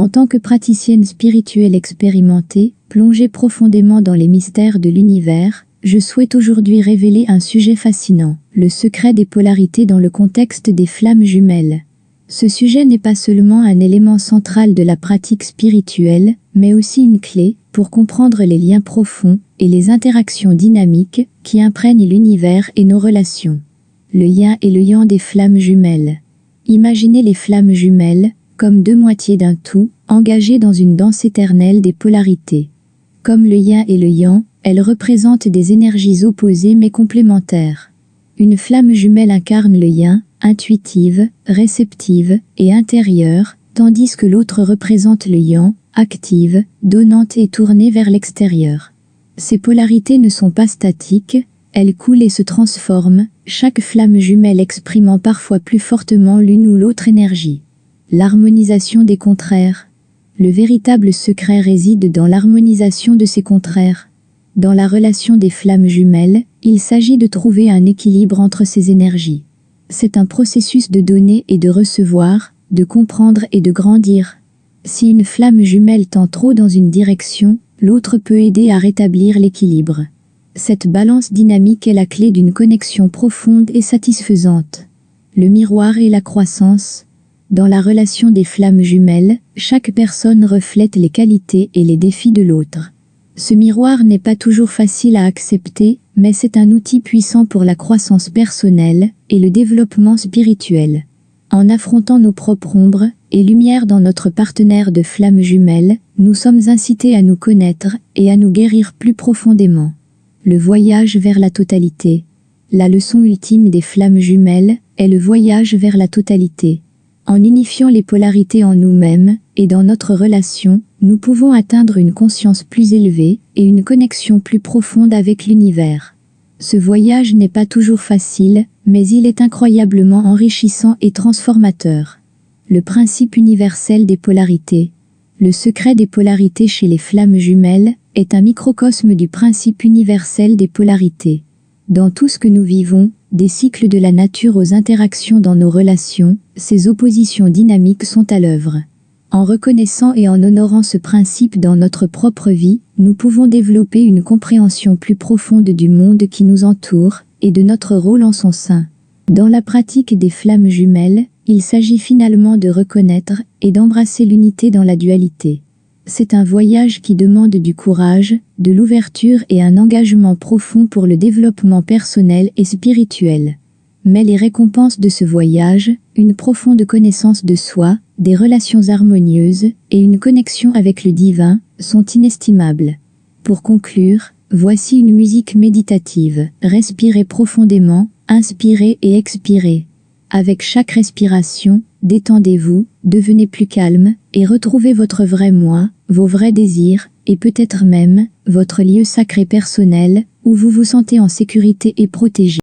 En tant que praticienne spirituelle expérimentée, plongée profondément dans les mystères de l'univers, je souhaite aujourd'hui révéler un sujet fascinant, le secret des polarités dans le contexte des flammes jumelles. Ce sujet n'est pas seulement un élément central de la pratique spirituelle, mais aussi une clé pour comprendre les liens profonds et les interactions dynamiques qui imprègnent l'univers et nos relations. Le yin et le yang des flammes jumelles. Imaginez les flammes jumelles comme deux moitiés d'un tout, engagées dans une danse éternelle des polarités. Comme le yin et le yang, elles représentent des énergies opposées mais complémentaires. Une flamme jumelle incarne le yin, intuitive, réceptive et intérieure, tandis que l'autre représente le yang, active, donnante et tournée vers l'extérieur. Ces polarités ne sont pas statiques, elles coulent et se transforment, chaque flamme jumelle exprimant parfois plus fortement l'une ou l'autre énergie. L'harmonisation des contraires. Le véritable secret réside dans l'harmonisation de ces contraires. Dans la relation des flammes jumelles, il s'agit de trouver un équilibre entre ces énergies. C'est un processus de donner et de recevoir, de comprendre et de grandir. Si une flamme jumelle tend trop dans une direction, l'autre peut aider à rétablir l'équilibre. Cette balance dynamique est la clé d'une connexion profonde et satisfaisante. Le miroir et la croissance. Dans la relation des flammes jumelles, chaque personne reflète les qualités et les défis de l'autre. Ce miroir n'est pas toujours facile à accepter, mais c'est un outil puissant pour la croissance personnelle et le développement spirituel. En affrontant nos propres ombres et lumières dans notre partenaire de flammes jumelles, nous sommes incités à nous connaître et à nous guérir plus profondément. Le voyage vers la totalité. La leçon ultime des flammes jumelles est le voyage vers la totalité. En unifiant les polarités en nous-mêmes et dans notre relation, nous pouvons atteindre une conscience plus élevée et une connexion plus profonde avec l'univers. Ce voyage n'est pas toujours facile, mais il est incroyablement enrichissant et transformateur. Le principe universel des polarités. Le secret des polarités chez les flammes jumelles est un microcosme du principe universel des polarités. Dans tout ce que nous vivons, des cycles de la nature aux interactions dans nos relations, ces oppositions dynamiques sont à l'œuvre. En reconnaissant et en honorant ce principe dans notre propre vie, nous pouvons développer une compréhension plus profonde du monde qui nous entoure et de notre rôle en son sein. Dans la pratique des flammes jumelles, il s'agit finalement de reconnaître et d'embrasser l'unité dans la dualité. C'est un voyage qui demande du courage, de l'ouverture et un engagement profond pour le développement personnel et spirituel. Mais les récompenses de ce voyage, une profonde connaissance de soi, des relations harmonieuses et une connexion avec le divin, sont inestimables. Pour conclure, voici une musique méditative. Respirez profondément, inspirez et expirez. Avec chaque respiration, détendez-vous, devenez plus calme et retrouvez votre vrai moi, vos vrais désirs et peut-être même votre lieu sacré personnel où vous vous sentez en sécurité et protégé.